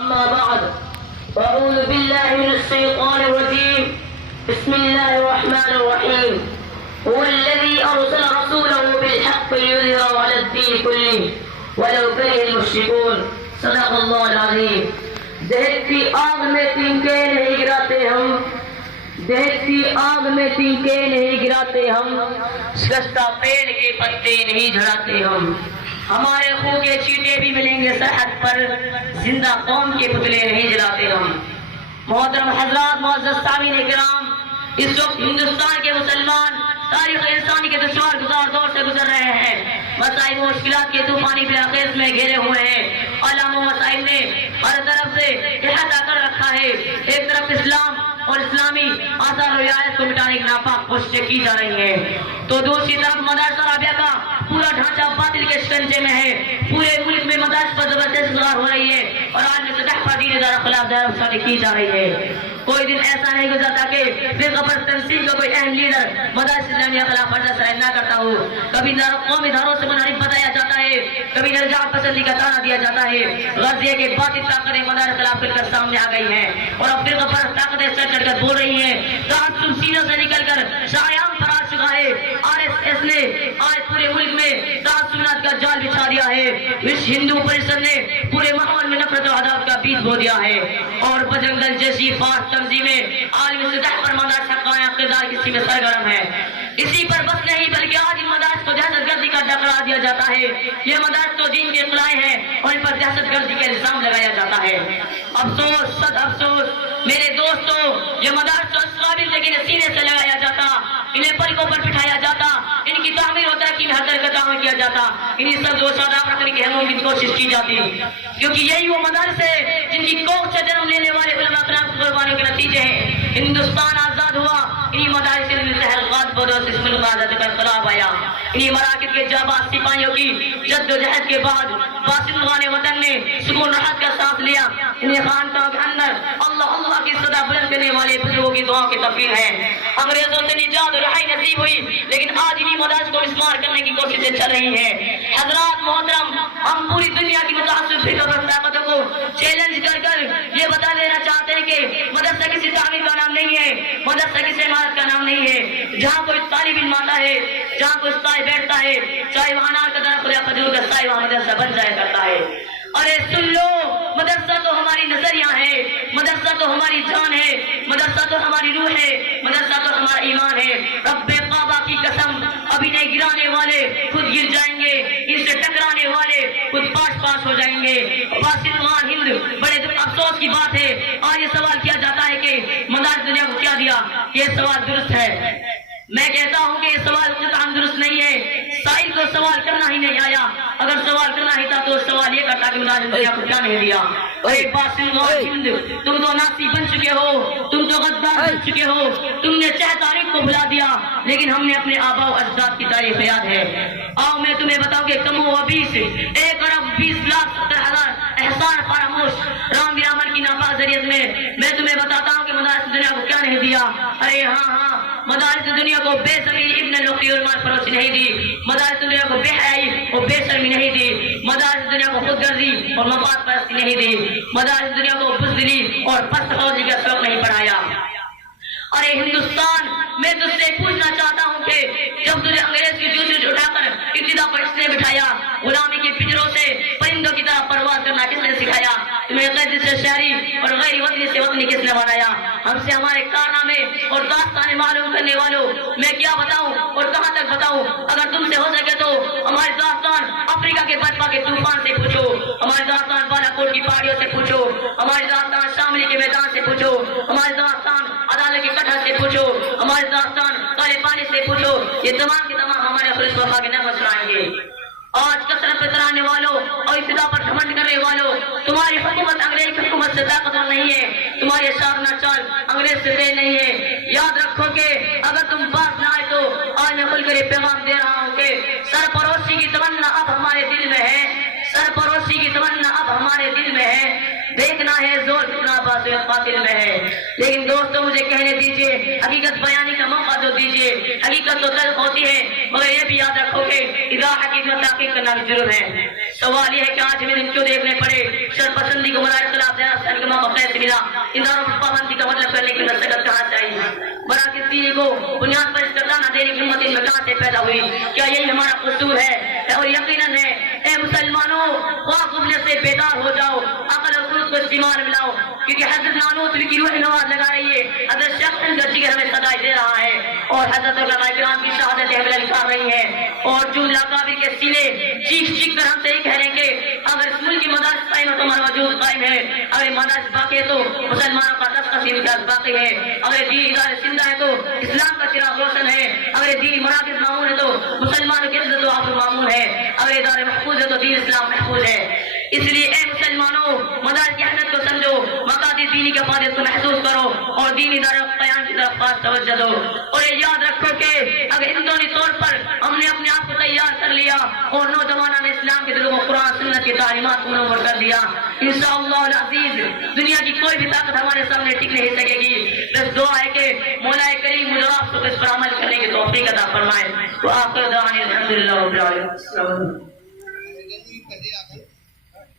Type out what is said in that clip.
أما بعد فأعوذ بالله من الشيطان الرجيم بسم الله الرحمن الرحيم هو الذي أرسل رسوله بالحق ليظهره على الدين كله ولو كره المشركون صدق الله العظيم دہت کی آگ میں تنکے نہیں گراتے ہم دہت کی آگ میں تنکے نہیں گراتے ہم شکستہ پیڑ کے پتے نہیں جھڑاتے ہم ہمارے خون کے چیٹے بھی ملیں گے سرحد پر زندہ قوم کے پتلے نہیں جلاتے ہم محترم حضرات معزز سامعین کرام اس وقت ہندوستان کے مسلمان تاریخ انسانی کے دشوار گزار دور سے گزر رہے ہیں مسائل و مشکلات کے طوفانی بلاخیز میں گھیرے ہوئے ہیں علام و مسائل نے ہر طرف سے احاطہ کر رکھا ہے ایک طرف اسلام اور اسلامی آثار و رعایت کو مٹانے کی ناپاک کوششیں کی جا رہی ہیں تو دوسری طرف مدارس رابعہ کا پورا ڈھانچہ باطل کے شکنجے میں ہے پورے ملک میں مدارس پر زبردست گزار ہو رہی ہے اور عالمی سطح پر دین دار خلاف دائرہ کی جا رہی ہے کوئی دن ایسا نہیں گزرتا کہ فرقہ پرست تنظیم کا کوئی اہم لیڈر مدارس اسلامیہ خلاف ورزہ سرائے نہ کرتا ہو کبھی قومی اداروں سے منحرف بتایا جاتا ہے کبھی نرجات پسندی کا تانا دیا جاتا ہے غزیہ کے باطل طاقتیں مدارس خلاف کر کر سامنے آ گئی ہیں اور اب فرقہ پرست طاقتیں سر چڑھ کر بول رہی ہیں تعصب سینوں سے نکل کر شایان فرار چکا ہے RSS نے آج پورے ملک میں تعصبات کا جال بچھا دیا ہے وشو ہندو پریشد نے پورے ماحول میں نفرت و عداوت کا بیج بو دیا ہے اور بجرنگ دل جیسی فاسد تنظیمیں عالمی سطح پر مدارس حقانہ اقتدار کسی میں سرگرم ہے اسی پر بس نہیں بلکہ آج ان مدارس کو دہشت گردی کا ڈکرا دیا جاتا ہے یہ مدارس تو دین کے خلاف ہیں اور ان پر دہشت گردی کا الزام لگایا جاتا ہے افسوس صد افسوس میرے دوستو یہ مدارس تو اس قابل لیکن سینے سے لگایا جاتا انہیں پلکوں پر بٹھایا جاتا ان کی تعمیر و ترقی میں ہر طرح کا تعاون کیا جاتا انہیں سب دو شاداب رکھنے کی ہموں کی کوشش کی جاتی کیونکہ یہی وہ مدارس ہے جن کی کوکھ سے جنم لینے والے علماء کرام کی قربانیوں کے نتیجے ہیں ہندوستان آزاد ہوا انہی مدارس سے تحقیقات بدولت اس ملک آزادی کا انقلاب آیا انہی مراکز کے جانباز سپاہیوں کی جد و جہد کے بعد باشندگان وطن نے سکون راحت کا سانس لیا انہیں خانقاہ کے اندر اللہ اللہ کی صدا بلند کرنے والے بزرگوں کی دعاؤں کی تفسیر ہے انگریزوں سے نجات اور رہائی نصیب ہوئی لیکن آج انہی مدارس کو مسمار کرنے کی کوششیں چل رہی ہیں حضرات محترم ہم پوری دنیا کی متعصب فرقہ پرست طاقتوں کو چیلنج کر کر یہ بتا دینا چاہتے ہیں کہ مدرسہ کسی تعمیر کا نام نہیں ہے مدرسہ کسی عمارت کا نام نہیں ہے جہاں کوئی طالب علم آتا ہے جہاں کوئی سائے بیٹھتا ہے چاہے وہاں انار کا درخت یا کھجور کا سائے وہاں مدرسہ بن جایا کرتا ہے ارے سن لو مدرسہ تو ہماری نظریہ ہے مدرسہ تو ہماری جان ہے مدرسہ تو ہماری روح ہے مدرسہ تو ہمارا ایمان ہے رب کعبہ کی قسم ابھی نہیں گرانے والے خود گر جائیں گے ان سے ٹکرانے والے خود پاس پاس ہو جائیں گے باشندگان ہند بڑے افسوس کی بات ہے آج یہ سوال کیا جاتا ہے کہ مدارس دنیا کو کیا دیا یہ سوال درست ہے میں کہتا ہوں کہ یہ سوال قطعاً درست نہیں ہے سائل کو سوال کرنا ہی نہیں آیا اگر سوال کرنا ہی تھا تو سوال یہ کرتا کہ مدارس دنیا کو کیا نہیں دیا اے باشندگان ہند تم تو ناسی بن چکے ہو تم تو غدار بن چکے ہو تم نے چہ تاریخ کو بھلا دیا لیکن ہم نے اپنے آباء و اجداد کی تاریخ یاد ہے آؤ میں تمہیں بتاؤں کہ کم و بیس 1,20,70,000 احسان فراموش رام بیرامن کی ناپاک ذریعت میں تمہیں بتاتا ہوں کہ مدارس دنیا کو کیا نہیں دیا ارے ہاں مدارس دنیا کو بے زمین ابن لقی اور مال فروشی نہیں دی مدارس دنیا کو بے حیائی اور بے شرمی نہیں دی مدارس دنیا کو خود غرضی اور مفاد پرستی نہیں دی مدارس دنیا کو بزدلی اور پست خوضی کا سبق نہیں پڑھایا ارے ہندوستان میں تجھ سے پوچھنا چاہتا ہوں کہ جب تجھے انگریز کی جوسیج اٹھا کر ابتدا پر اس نے بٹھایا غلامی کی پنجروں سے پرندوں کی طرح پرواز کرنا کس نے سکھایا تمہیں قید سے شہری اور غیر وطنی سے وطنی کس نے بنایا ہم سے ہمارے کارنامے اور داستانیں معلوم کرنے والوں میں کیا بتاؤں اور کہاں تک بتاؤں اگر تم سے ہو سکے تو ہماری داستان افریقہ کے برفا کے طوفان سے پوچھو ہماری داستان بالا کوٹ کی پہاڑیوں سے پوچھو ہماری داستان شاملی کے میدان سے پوچھو ہماری داستان عدالت کے کٹھر سے پوچھو ہماری داستان کالے پانی سے پوچھو یہ تمام کے تمام ہمارے خلوص وفا کے نغمے سنائیں گے آج کثرت پترانے والوں اور ابتدا پر گھمنڈ کرنے والوں تمہاری حکومت انگریز کی حکومت سے طاقتور نہیں ہے تمہاری اشارہ چال انگریز سے تیز نہیں ہے یاد رکھو کہ اگر تم باز نہ آئے تو آج میں کھل کر یہ پیغام دے رہا ہوں کہ سرپروسی کی تمنا اب ہمارے دل میں ہے سرپروسی کی تمنا اب ہمارے دل میں ہے دیکھنا ہے زور کتنا باز قاتل میں ہے لیکن دوستوں مجھے کہنے دیجئے حقیقت بیانی کا موقع تو دیجئے حقیقت تو تلخ ہوتی ہے مگر یہ بھی یاد رکھو کہ اذا حقیقت تحقیق کرنا بھی ضرور ہے سوال یہ ہے کہ آج ہمیں دن کیوں دیکھنے پڑے شر پسندی کو مدارس خلاف علماء کو کیسے ملا؟ اداروں کی پابندی کا مطلب کرنے کی مشقت کہاں سے آئی؟ مراکز دینی کو بنیاد پر استقامت دینے کی ہمت ان میں کہاں سے پیدا ہوئی؟ کیا یہی ہمارا قصور ہے؟ اور یقیناً ہے۔ اے مسلمانوں، خواہ غفلت سے بیدار ہو جاؤ، عقل اور خود کو استعمال ملاؤ، کیونکہ حضرت نانوت کی روح نواز لگا رہی ہے، حضرت شخص کا جگر ہمیں صدائی دے رہا ہے، اور حضرت علماء کرام کی شہادتیں ہمیں للکار رہی ہیں، اور جو لاکابر کے سینے چیخ چیخ کر ہم سے یہ کہہ رہے ہیں کہ اگر اس ملک کی مدارس قائم ہے تو ہمارا وجود قائم ہے، اگر مدارس باقی ہے تو مسلمانوں کا 10 قسم امتیاز باقی ہے، اگر دینی ادارے زندہ ہے تو اسلام کا چراغ روشن ہے، اگر دینی مراکز معمول ہے تو مسلمانوں کی عزت و عفو معمول ہے، اگر ادارے محفوظ ہے تو دین اسلام محفوظ ہے۔ اس لیے اے مسلمانوں، مدارس کی اہمیت کو سمجھو، مقاصد دینی کے فائدے کو محسوس کرو، اور دینی ادارے قیام کی طرف خاص توجہ دو، اور یہ یاد رکھو کہ اگر اندرونی طور پر ہم نے اپنے آپ کو تیار کر لیا اور نوجوانوں نے اسلام کے دلوں کو قرآن سنت کی تعلیمات کو منور کر دیا، انشاءاللہ العزیز دنیا کی کوئی بھی طاقت ہمارے سامنے ٹک نہیں سکے گی۔ بس دعا ہے کہ مولا کریم مجھے آپ کو اس پر عمل کرنے کی توفیق عطا فرمائے۔ وآخر دعوانا الحمدللہ رب العالمین۔